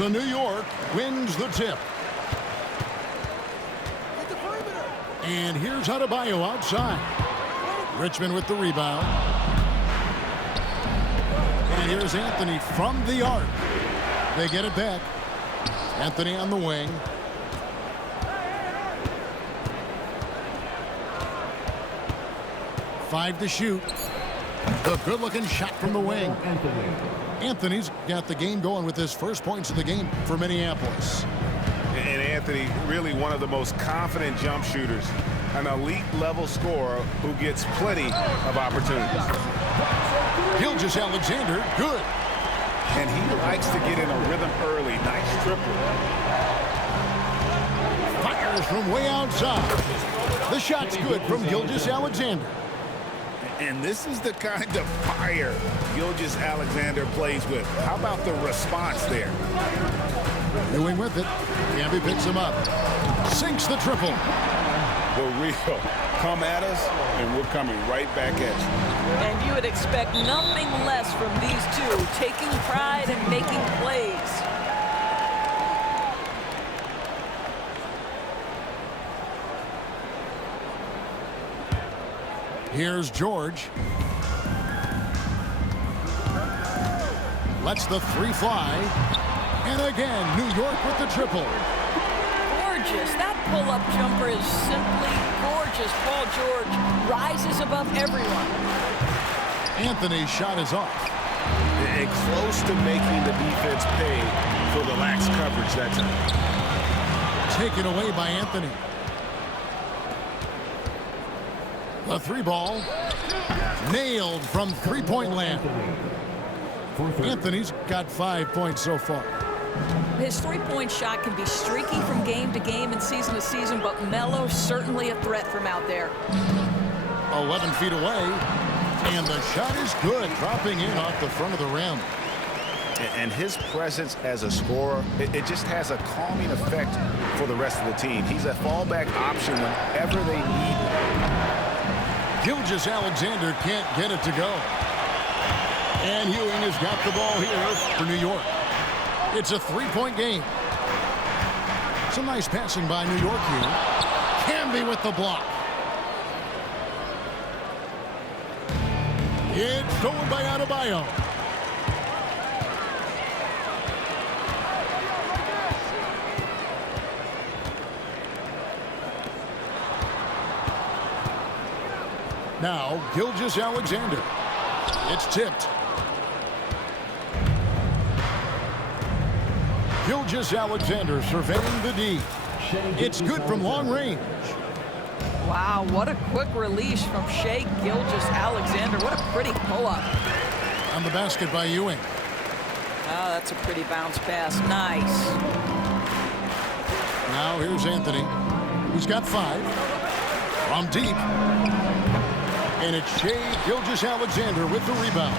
So New York wins the tip. And here's Adebayo outside. Richmond with the rebound. And here's Anthony from the arc. They get it back. Anthony on the wing. Five to shoot. The good-looking shot from the wing. Anthony's got the game going with his first points of the game for Minneapolis. And Anthony, really one of the most confident jump shooters. An elite-level scorer who gets plenty of opportunities. Gilgeous-Alexander, good. And he likes to get in a rhythm early. Nice triple. Fires from way outside. The shot's good from Gilgeous-Alexander. And this is the kind of fire Gilgeous-Alexander plays with. How about the response there? Doing with it. Camby picks him up. Sinks the triple. The real. Come at us, and we're coming right back at you. And you would expect nothing less from these two, taking pride and making plays. Here's George. Lets the three fly. And again, New York with the triple. Gorgeous. That pull-up jumper is simply gorgeous. Paul George rises above everyone. Anthony's shot is off. And close to making the defense pay for the lax coverage that time. Taken away by Anthony. The three ball. Nailed from three-point land. Anthony's got 5 points so far. His three-point shot can be streaky from game to game and season to season, but Melo certainly a threat from out there. 11 feet away, and the shot is good, dropping in off the front of the rim. And his presence as a scorer, it just has a calming effect for the rest of the team. He's a fallback option whenever they need him. Gilgeous-Alexander can't get it to go. And Ewing has got the ball here for New York. It's a three-point game. Some nice passing by New York here. Camby with the block. It's stolen by Adebayo. Now, Gilgeous-Alexander. It's tipped. Gilgeous-Alexander surveying the D. It's good from long range. Wow, what a quick release from Shai Gilgeous-Alexander. What a pretty pull-up. On the basket by Ewing. Oh, that's a pretty bounce pass. Nice. Now here's Anthony. He's got 5. From deep. And it's Shai Gilgeous-Alexander with the rebound.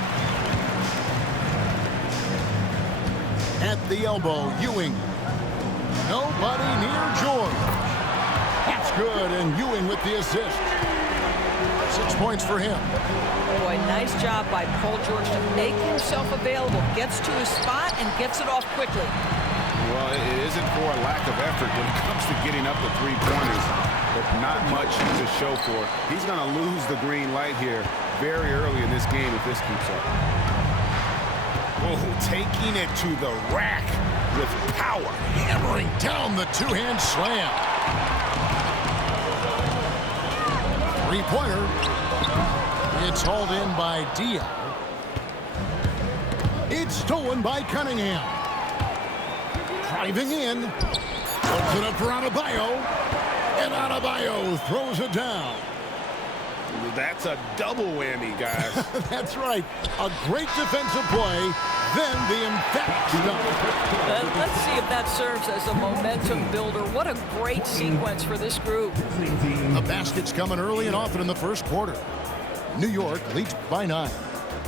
At the elbow, Ewing. Nobody near George. That's good, and Ewing with the assist. 6 points for him. Boy, nice job by Paul George to make himself available. Gets to his spot and gets it off quickly. Well, it isn't for a lack of effort when it comes to getting up the three-pointers, but not much to show for it. He's going to lose the green light here very early in this game if this keeps up. Oh, taking it to the rack with power. Hammering down the two-hand slam. Three-pointer. It's hauled in by Dia. It's stolen by Cunningham. Driving in. Puts it up for Adebayo. And Adebayo throws it down. That's a double whammy, guys. That's right. A great defensive play, then the emphatic stop. Let's see if that serves as a momentum builder. What a great sequence for this group. The basket's coming early and often in the first quarter. New York leads by 9.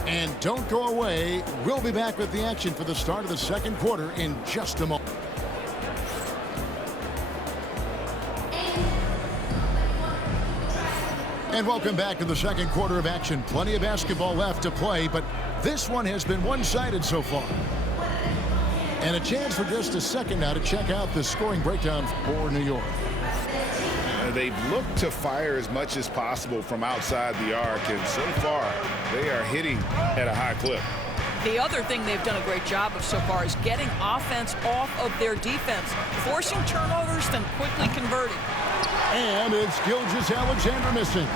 And don't go away. We'll be back with the action for the start of the second quarter in just a moment. And welcome back to the second quarter of action. Plenty of basketball left to play, but this one has been one-sided so far. And a chance for just a second now to check out the scoring breakdown for New York. They've looked to fire as much as possible from outside the arc, and so far they are hitting at a high clip. The other thing they've done a great job of so far is getting offense off of their defense, forcing turnovers, then quickly converting. And it's Gilgeous-Alexander missing.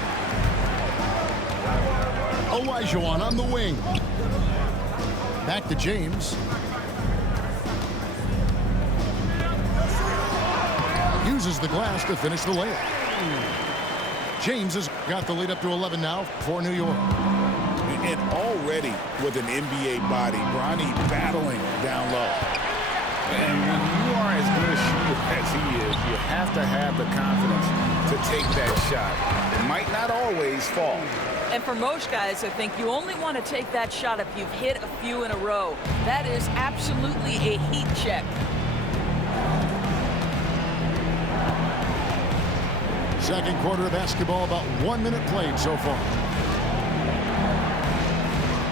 Olajuwon on the wing. Back to James. Uses the glass to finish the layup. James has got the lead up to 11 now for New York. And already with an NBA body, Bronny battling down low. And when you are as good a shooter as he is, you have to have the confidence to take that shot. It might not always fall. And for most guys, I think you only want to take that shot if you've hit a few in a row. That is absolutely a heat check. Second quarter of basketball, about 1 minute played so far.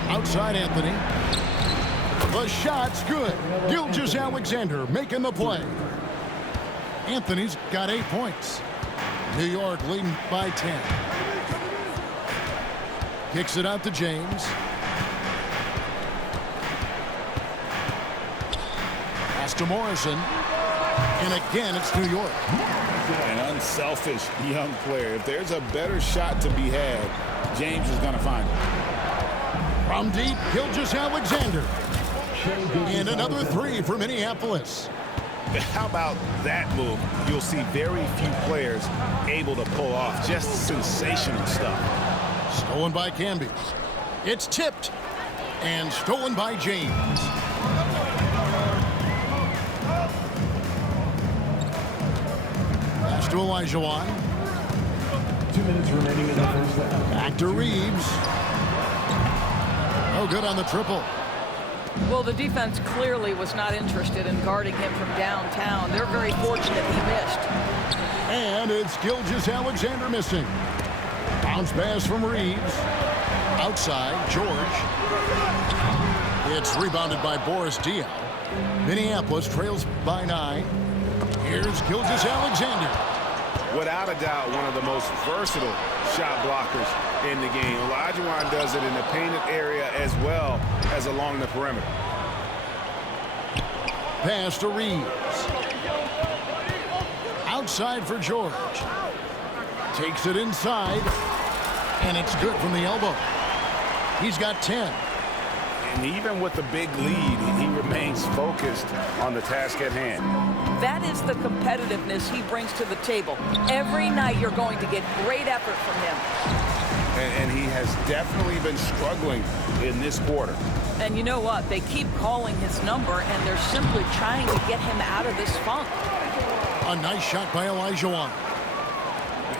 Outside Anthony. The shot's good. Gilgeous-Alexander making the play. Anthony's got 8 points. New York leading by 10. Kicks it out to James. Pass to Morrison. And again, it's New York. An unselfish young player. If there's a better shot to be had, James is going to find it. From deep, Gilgeous-Alexander. And another three for Minneapolis. How about that move? You'll see very few players able to pull off just sensational stuff. Stolen by Camby. It's tipped. And stolen by James. Pass to Olajuwon. 2 minutes remaining in the first half. Back to Reeves. No good on the triple. Well, the defense clearly was not interested in guarding him from downtown. They're very fortunate he missed. And it's Gilgeous-Alexander missing. Bounce pass from Reeves. Outside, George. It's rebounded by Boris Diaw. Minneapolis trails by 9. Here's Gilgeous-Alexander. Without a doubt, one of the most versatile shot blockers in the game. Olajuwon does it in the painted area as well as along the perimeter. Pass to Reeves. Outside for George. Takes it inside. And it's good from the elbow. He's got 10. And even with the big lead, he remains focused on the task at hand. That is the competitiveness he brings to the table. Every night you're going to get great effort from him. And he has definitely been struggling in this quarter. And you know what? They keep calling his number, and they're simply trying to get him out of this funk. A nice shot by Olajuwon.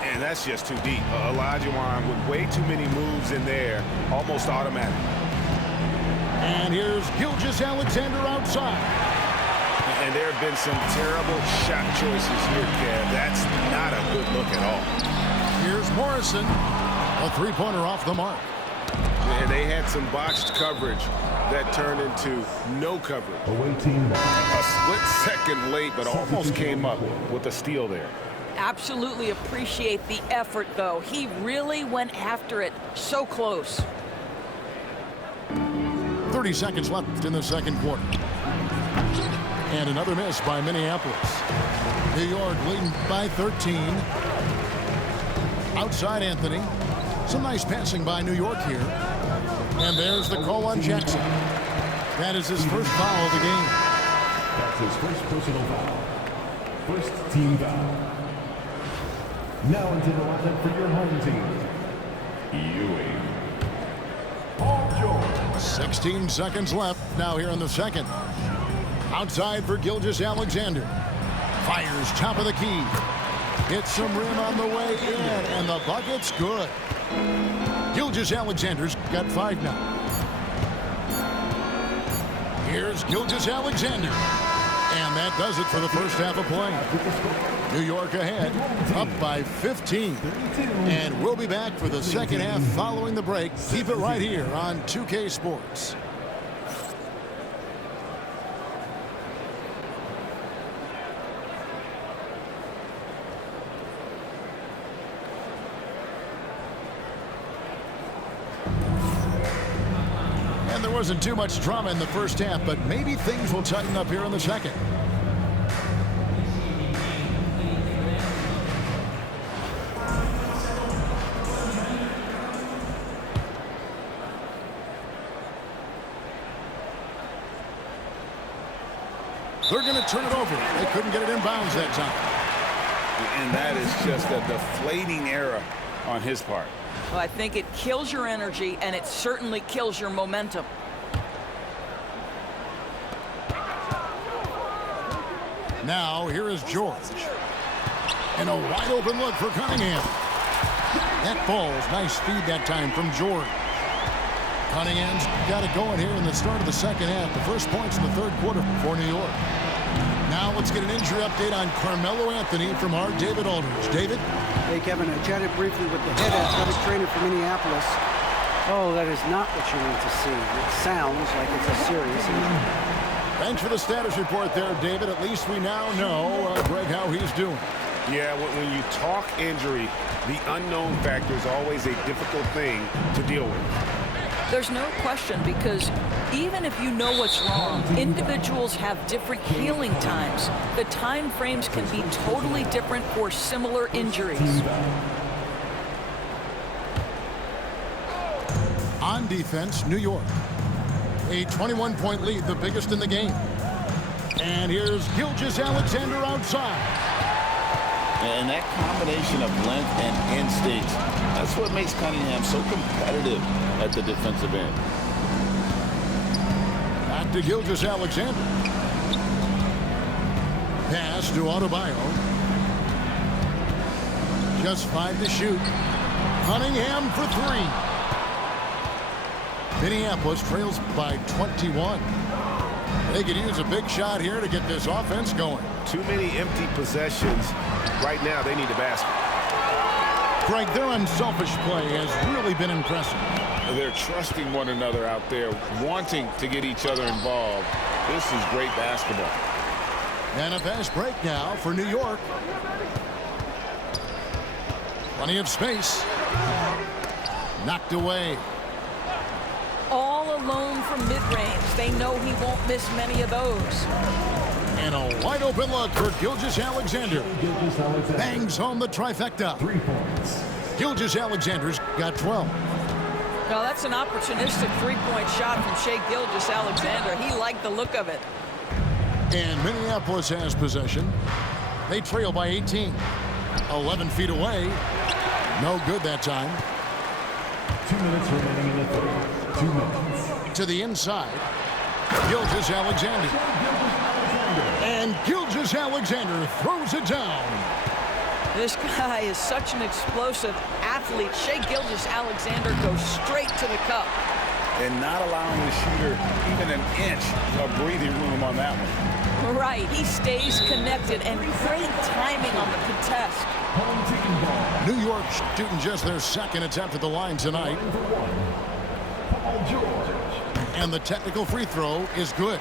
And that's just too deep. Olajuwon with way too many moves in there, almost automatic. And here's Gilgeous-Alexander outside. And there have been some terrible shot choices here, Kev. That's not a good look at all. Here's Morrison. A three-pointer off the mark. And they had some botched coverage that turned into no coverage. Awaiting. A split second late, but almost came up with a steal there. Absolutely appreciate the effort, though. He really went after it. So close. 30 seconds left in the second quarter. And another miss by Minneapolis. New York leading by 13. Outside Anthony. Some nice passing by New York here. And there's the call on Jackson. That is his first foul of the game. That's his first personal foul. First team foul. Now into the lineup for your home team. Ewing. Paul George. 16 seconds left now here in the second. Outside for Gilgeous-Alexander. Fires top of the key. Hits some rim on the way in, and the bucket's good. Gilgeous-Alexander's got 5 now. Here's Gilgeous-Alexander. And that does it for the first half of play. New York ahead, up by 15. And we'll be back for the second half following the break. Keep it right here on 2K Sports. wasn't too much drama in the first half, but maybe things will tighten up here in the second. They're going to turn it over. They couldn't get it in bounds that time. And that is just a deflating error on his part. Well, I think it kills your energy, and it certainly kills your momentum. Now, here is George. And a wide open look for Cunningham. That falls. Nice feed that time from George. Cunningham's got it going here in the start of the second half. The first points in the third quarter for New York. Now let's get an injury update on Carmelo Anthony from our David Aldridge. David? Hey, Kevin, I chatted briefly with the head athletic trainer for Minneapolis. Oh, that is not what you need to see. It sounds like it's a serious injury. Thanks for the status report there, David. At least we now know, Greg, how he's doing. Yeah, when you talk injury, the unknown factor is always a difficult thing to deal with. There's no question, because even if you know what's wrong, individuals have different healing times. The time frames can be totally different for similar injuries. On defense, New York. A 21-point lead, the biggest in the game. And here's Gilgeous-Alexander outside. And that combination of length and instincts, that's what makes Cunningham so competitive at the defensive end. Back to Gilgeous-Alexander. Pass to Adebayo. Just 5 to shoot. Cunningham for 3. Minneapolis trails by 21. They could use a big shot here to get this offense going. Too many empty possessions. Right now, they need a basket. Greg, their unselfish play has really been impressive. They're trusting one another out there, wanting to get each other involved. This is great basketball. And a fast break now for New York. Plenty of space. Knocked away. All alone from mid-range. They know he won't miss many of those. And a wide open look for Gilgeous-Alexander. Bangs on the trifecta. 3 points. Gilgeous-Alexander's got 12. Now, that's an opportunistic three-point shot from Shai Gilgeous-Alexander. He liked the look of it. And Minneapolis has possession. They trail by 18. 11 feet away. No good that time. 2 minutes remaining in the third. 2 minutes. To the inside. Gilgeous-Alexander. And Gilgeous-Alexander throws it down. This guy is such an explosive athlete. Shai Gilgeous-Alexander goes straight to the cup. And not allowing the shooter even an inch of breathing room on that one. Right, he stays connected, and great timing on the contest. Home team ball. New York shooting just their second attempt at the line tonight. Paul George. And the technical free throw is good.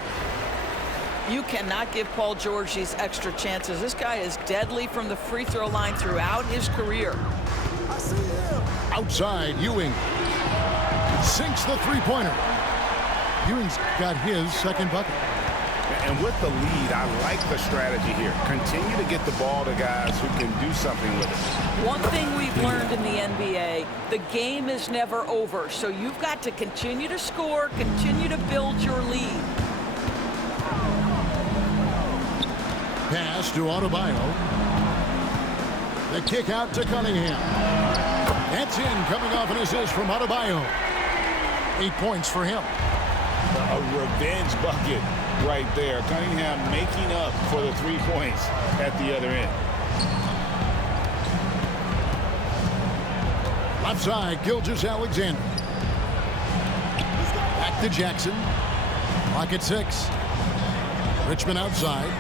You cannot give Paul George these extra chances. This guy is deadly from the free throw line throughout his career. Outside, Ewing sinks the three-pointer. Ewing's got his second bucket. And with the lead, I like the strategy here. Continue to get the ball to guys who can do something with it. One thing we've learned in the NBA, the game is never over. So you've got to continue to score, continue to build your lead. Pass to Adebayo. The kick out to Cunningham. That's in, coming off an assist from Adebayo. 8 points for him. A revenge bucket right there. Cunningham making up for the 3 points at the other end. Left side, Gilgeous-Alexander. Back to Jackson. Clock at 6. Richmond outside.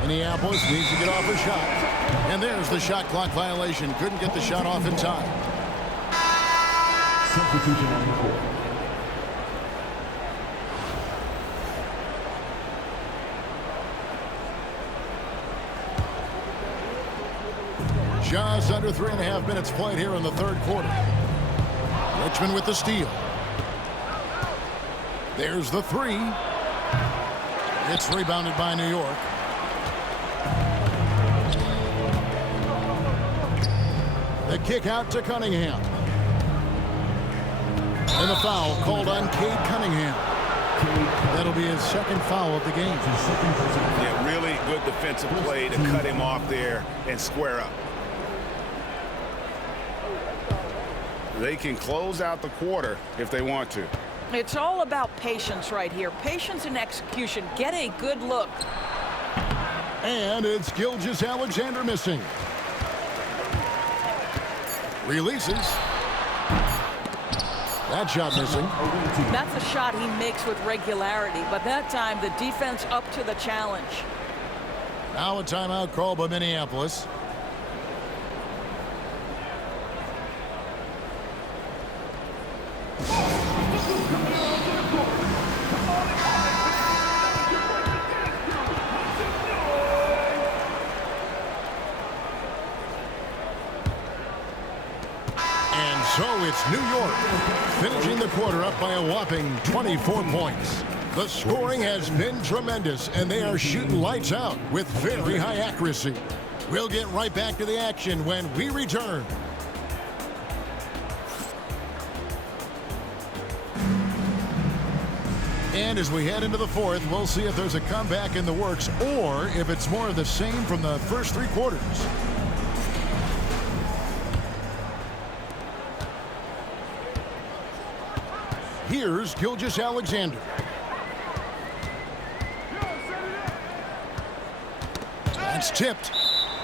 Minneapolis needs to get off a shot. And there's the shot clock violation. Couldn't get the shot off in time. Substitution on the court. Just under 3.5 minutes played here in the third quarter. Richmond with the steal. There's the three. It's rebounded by New York. The kick out to Cunningham. And the foul called on Cade Cunningham. That'll be his second foul of the game. Yeah, really good defensive play to cut him off there and square up. They can close out the quarter if they want to. It's all about patience right here. Patience and execution. Get a good look. And it's Gilgeous-Alexander missing. Releases. That shot missing. That's a shot he makes with regularity, but that time the defense up to the challenge. Now a timeout called by Minneapolis. And so it's New York finishing the quarter up by a whopping 24 points. The scoring has been tremendous, and they are shooting lights out with very high accuracy. We'll get right back to the action when we return. And as we head into the fourth, we'll see if there's a comeback in the works or if it's more of the same from the first three quarters. Here's Gilgeous-Alexander. That's tipped.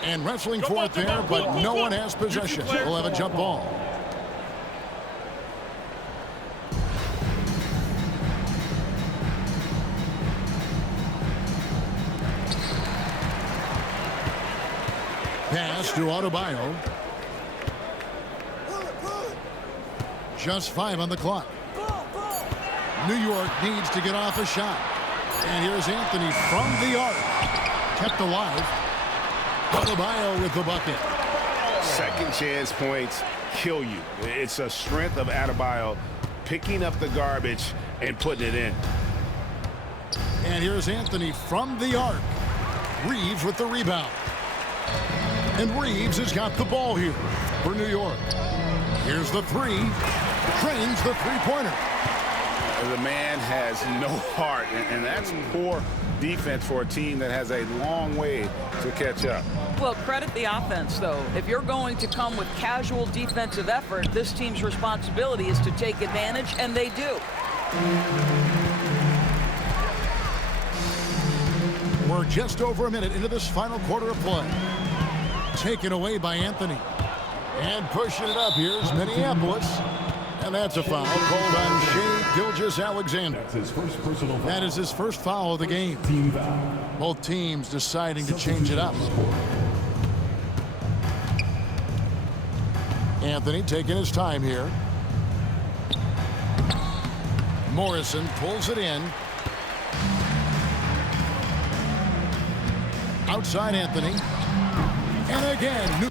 And wrestling for it there, but no one has possession. We'll have a jump ball. Pass to Adebayo. Just 5 on the clock. New York needs to get off a shot. And here's Anthony from the arc. Kept alive. Adebayo with the bucket. Second chance points kill you. It's a strength of Adebayo picking up the garbage and putting it in. And here's Anthony from the arc. Reeves with the rebound. And Reeves has got the ball here for New York. Here's the three. Trains the three-pointer. The man has no heart, and that's poor defense for a team that has a long way to catch up. Well, credit the offense, though. If you're going to come with casual defensive effort, this team's responsibility is to take advantage, and they do. We're just over a minute into this final quarter of play. Taken away by Anthony. And pushing it up, here's Minneapolis. And that's a foul called on Shai Gilgeous-Alexander. That's his first personal foul. That is his first foul of the game. Team foul. Both teams deciding to change it up. Anthony taking his time here. Morrison pulls it in. Outside Anthony. And again,